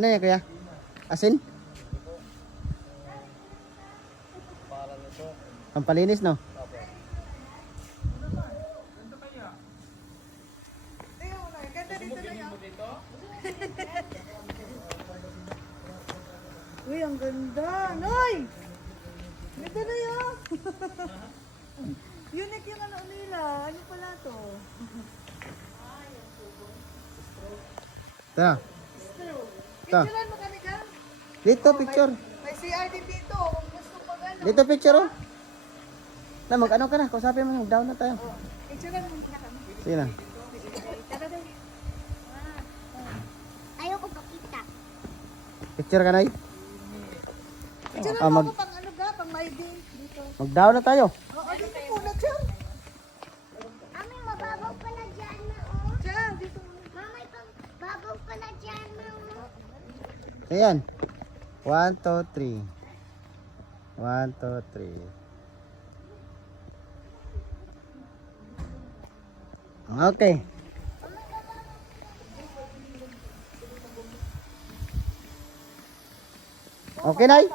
Ano yan kuya? Asin? Pampalinis no? Uy, ang ganda. Noy! Ganda na yun. Unique yung ano nila. Ano pala to? Ito na. Ito. Picturean mo kami ka? Dito picture. May CRD dito. Kung gusto mo ano. Dito picture oh. Na mag-ano ka na? Kausapin mo, mag-down na tayo. Picturean mo na kami. Sige na. Tara dahil. Ayoko pakita. Picture ka na Picturean mo ako pang ano ka? Pang my day. Dito. Mag-down na tayo. Oo, dito muna dyan. Mami, mababaw pala dyan na, oh. Dyan, dito muna. Mami, babaw pala dyan na, oh. Ayan. 1, 2, 3. 1, 2, 3. Okay. Okay, Nay?